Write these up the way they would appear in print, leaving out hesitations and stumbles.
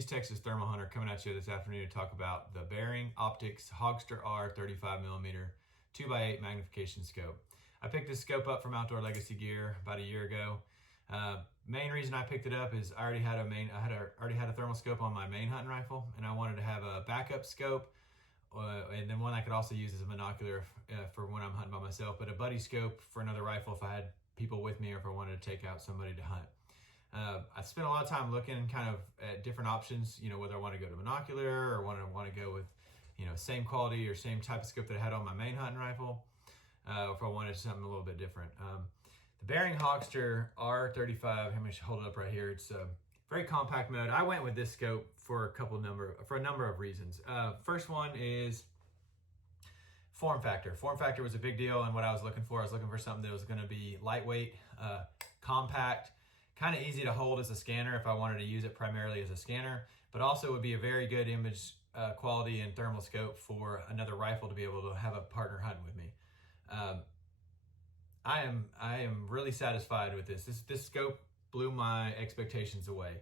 East Texas Thermal Hunter coming at you this afternoon to talk about the Bering Optics Hogster R 35mm 2x8 magnification scope. I picked this scope up from Outdoor Legacy Gear about a year ago. Main reason I picked it up is I already had a thermal scope on my main hunting rifle, and I wanted to have a backup scope, and then one I could also use as a binocular for when I'm hunting by myself, but a buddy scope for another rifle if I had people with me or if I wanted to take out somebody to hunt. I spent a lot of time looking kind of at different options, whether I want to go to binocular or want to go with, same quality or same type of scope that I had on my main hunting rifle, or if I wanted something a little bit different. The Bering Hogster R 35, I'm going to hold it up right here. It's a very compact mode. I went with this scope for a number of reasons. First one is form factor. Form factor was a big deal, and what I was looking for something that was going to be lightweight, compact, kind of easy to hold as a scanner if I wanted to use it primarily as a scanner, but also would be a very good image quality and thermal scope for another rifle to be able to have a partner hunting with me. I am really satisfied with this. This scope blew my expectations away.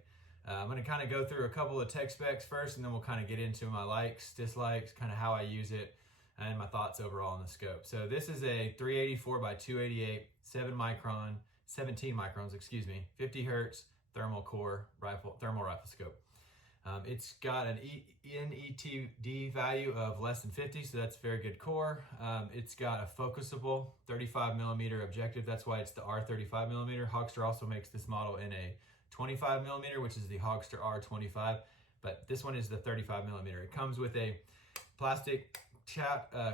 I'm going to kind of go through a couple of tech specs first, and then we'll kind of get into my likes, dislikes, kind of how I use it, and my thoughts overall on the scope. So this is a 384 by 288, 17 microns, 50 hertz thermal rifle scope. It's got an NETD value of less than 50, so that's very good core. It's got a focusable 35mm objective. That's why it's the R35mm. Hogster also makes this model in a 25mm, which is the Hogster R25, but this one is the 35mm. It comes with a plastic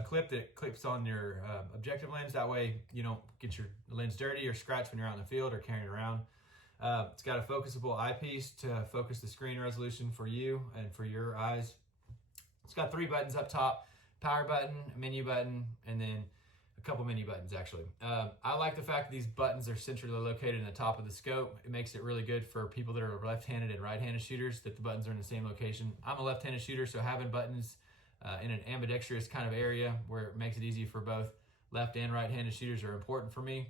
clip that clips on your objective lens. That way you don't get your lens dirty or scratch when you're out in the field or carrying it around. It's got a focusable eyepiece to focus the screen resolution for you and for your eyes. It's got 3 buttons up top: power button, menu button, and then a couple menu buttons actually. I like the fact that these buttons are centrally located in the top of the scope. It makes it really good for people that are left-handed and right-handed shooters, that the buttons are in the same location. I'm a left-handed shooter, so having buttons in an ambidextrous kind of area where it makes it easy for both left and right-handed shooters are important for me.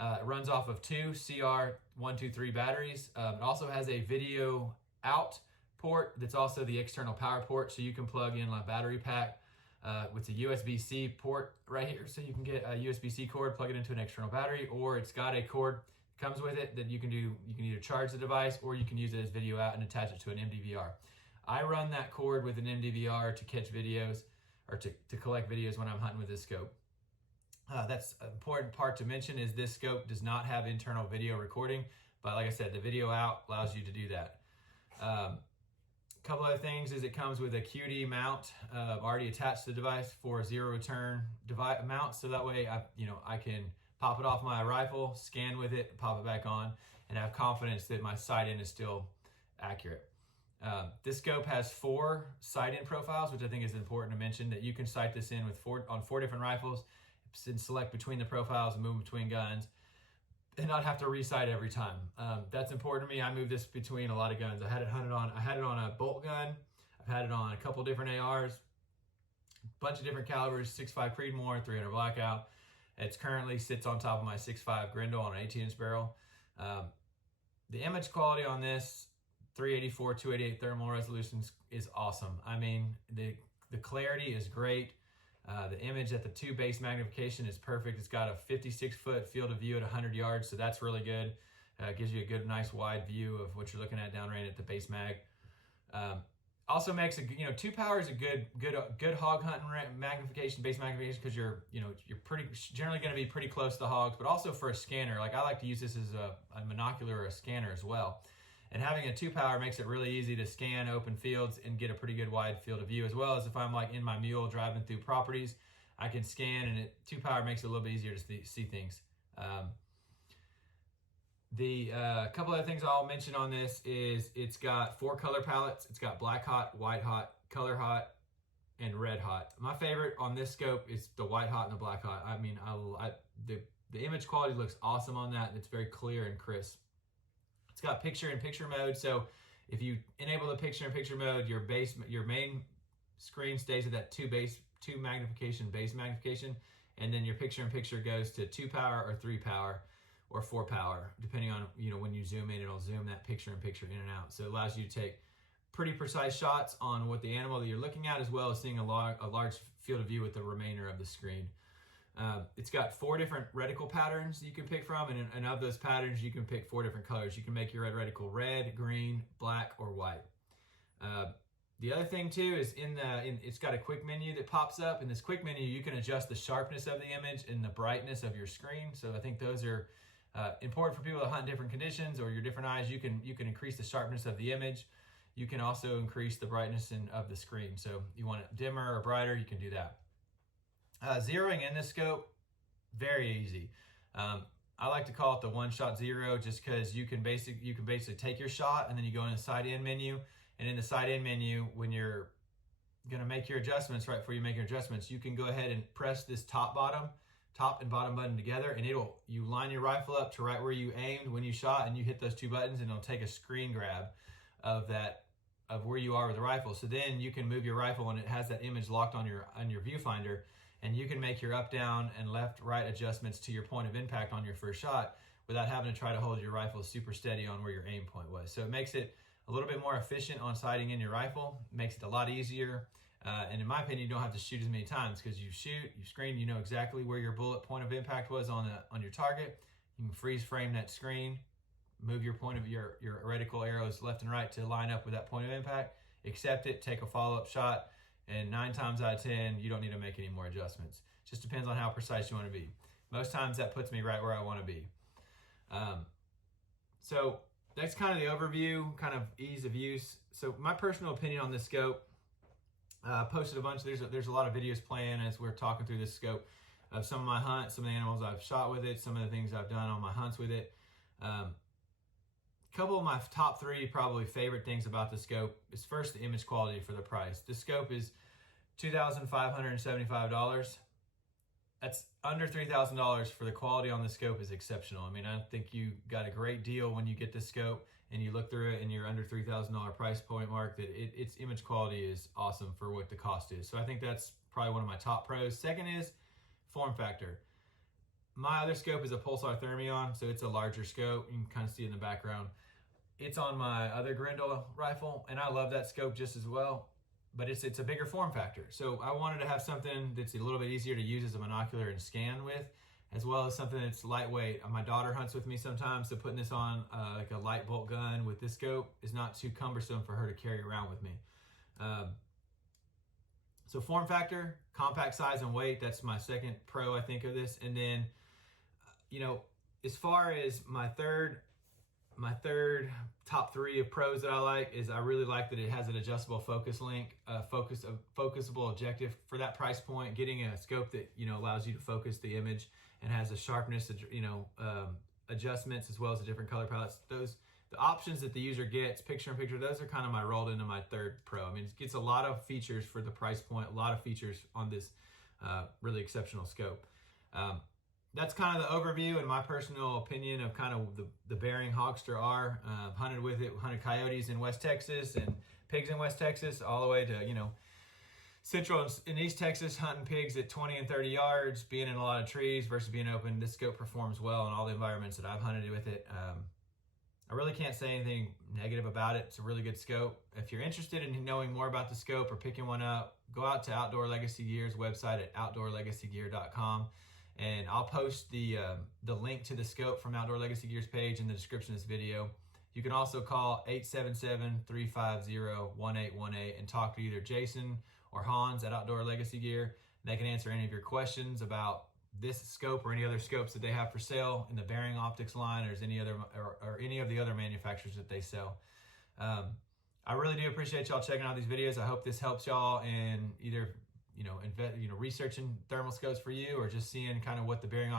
It runs off of 2 CR123 batteries. It also has a video out port that's also the external power port, so you can plug in a battery pack with a USB-C port right here, so you can get a USB-C cord, plug it into an external battery, or it's got a cord that comes with it that you can either charge the device or you can use it as video out and attach it to an MDVR. I run that cord with an MDVR to catch videos or to collect videos when I'm hunting with this scope. That's an important part to mention is this scope does not have internal video recording, but like I said, the video out allows you to do that. A couple other things is it comes with a QD mount already attached to the device for a zero return mount, so that way I can pop it off my rifle, scan with it, pop it back on, and have confidence that my sight-in is still accurate. This scope has 4 sight-in profiles, which I think is important to mention, that you can sight this in with on 4 different rifles and select between the profiles and move between guns and not have to resight every time. That's important to me. I move this between a lot of guns. I had it on a bolt gun. I've had it on a couple different ARs, a bunch of different calibers, 6.5 Creedmoor, 300 Blackout. It currently sits on top of my 6.5 Grendel on an 18-inch barrel. The image quality on this 384, 288 thermal resolutions is awesome. I mean, the clarity is great. The image at the 2 base magnification is perfect. It's got a 56-foot field of view at 100 yards, so that's really good. It gives you a good, nice, wide view of what you're looking at downrange at the base mag. Also makes a 2 power is a good hog hunting magnification, base magnification, because you're generally going to be pretty close to the hogs, but also for a scanner. Like I like to use this as a monocular or a scanner as well. And having a 2 power makes it really easy to scan open fields and get a pretty good wide field of view, as well as if I'm like in my mule driving through properties, I can scan, and 2 power makes it a little bit easier to see things. The couple other things I'll mention on this is it's got 4 color palettes. It's got black hot, white hot, color hot, and red hot. My favorite on this scope is the white hot and the black hot. I mean, the image quality looks awesome on that, and it's very clear and crisp. It's got picture-in-picture mode, so if you enable the picture-in-picture mode, your main screen stays at that 2 magnification, base magnification, and then your picture-in-picture goes to 2 power or 3 power or 4 power, depending on when you zoom in, it'll zoom that picture-in-picture in and out. So it allows you to take pretty precise shots on what the animal that you're looking at, as well as seeing a large field of view with the remainder of the screen. It's got 4 different reticle patterns you can pick from, and of those patterns you can pick 4 different colors. You can make your reticle red, green, black, or white. The other thing too is it's got a quick menu that pops up. In this quick menu, you can adjust the sharpness of the image and the brightness of your screen. So I think those are important for people that hunt in different conditions or your different eyes. You can increase the sharpness of the image. You can also increase the brightness of the screen. So you want it dimmer or brighter, you can do that. Zeroing in this scope, very easy. I like to call it the one-shot zero, just because you can basically take your shot and then you go in the side-in menu. And in the side-in menu, when you're gonna make your adjustments, right before you make your adjustments, you can go ahead and press this top and bottom button together, and you line your rifle up to right where you aimed when you shot, and you hit those 2 buttons, and it'll take a screen grab of where you are with the rifle. So then you can move your rifle, and it has that image locked on your viewfinder, and you can make your up, down, and left, right adjustments to your point of impact on your first shot without having to try to hold your rifle super steady on where your aim point was. So it makes it a little bit more efficient on sighting in your rifle. It makes it a lot easier. And in my opinion, you don't have to shoot as many times, because you shoot, you screen, you know exactly where your bullet point of impact was on your target. You can freeze frame that screen, move your point of your reticle arrows left and right to line up with that point of impact, accept it, take a follow-up shot, and 9 times out of 10, you don't need to make any more adjustments. Just depends on how precise you want to be. Most times that puts me right where I want to be. So that's kind of the overview, kind of ease of use. So my personal opinion on this scope, posted a bunch. There's a lot of videos playing as we're talking through this scope of some of my hunts, some of the animals I've shot with it, some of the things I've done on my hunts with it. Couple of my top 3 probably favorite things about the scope is, first, the image quality for the price. The scope is $2,575. That's under $3,000 for the quality on the scope is exceptional. I mean, I think you got a great deal when you get this scope and you look through it and you're under $3,000 price point mark, that its image quality is awesome for what the cost is. So I think that's probably one of my top pros. Second is form factor. My other scope is a Pulsar Thermion, so it's a larger scope. You can kind of see it in the background. It's on my other Grendel rifle, and I love that scope just as well, but it's a bigger form factor. So I wanted to have something that's a little bit easier to use as a monocular and scan with, as well as something that's lightweight. My daughter hunts with me sometimes, so putting this on like a light bolt gun with this scope is not too cumbersome for her to carry around with me. So form factor, compact size and weight, that's my second pro, I think, of this. And then, as far as my third top 3 of pros that I like is, I really like that it has an adjustable focus link, focusable objective for that price point. Getting a scope that allows you to focus the image and has a sharpness, adjustments, as well as the different color palettes. The options that the user gets, picture-in-picture, those are kind of rolled into my third pro. I mean, it gets a lot of features for the price point, a lot of features on this really exceptional scope. That's kind of the overview and my personal opinion of kind of the Bering Hogster R. Hunted with it, hunted coyotes in West Texas and pigs in West Texas, all the way to, Central and East Texas, hunting pigs at 20 and 30 yards, being in a lot of trees versus being open. This scope performs well in all the environments that I've hunted with it. I really can't say anything negative about it. It's a really good scope. If you're interested in knowing more about the scope or picking one up, go out to Outdoor Legacy Gear's website at outdoorlegacygear.com. And I'll post the link to the scope from Outdoor Legacy Gear's page in the description of this video. You can also call 877-350-1818 and talk to either Jason or Hans at Outdoor Legacy Gear. They can answer any of your questions about this scope or any other scopes that they have for sale in the Bering Optics line, or any other or any of the other manufacturers that they sell. I really do appreciate y'all checking out these videos. I hope this helps y'all in either researching thermal scopes for you, or just seeing kind of what the Bering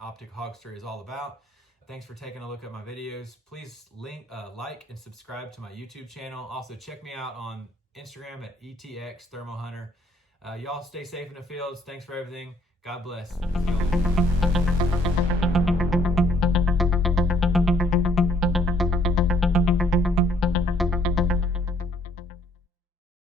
Optic Hogster is all about. Thanks for taking a look at my videos. Please like and subscribe to my YouTube channel. Also check me out on Instagram at ETX Thermal Hunter. Y'all stay safe in the fields. Thanks for everything. God bless.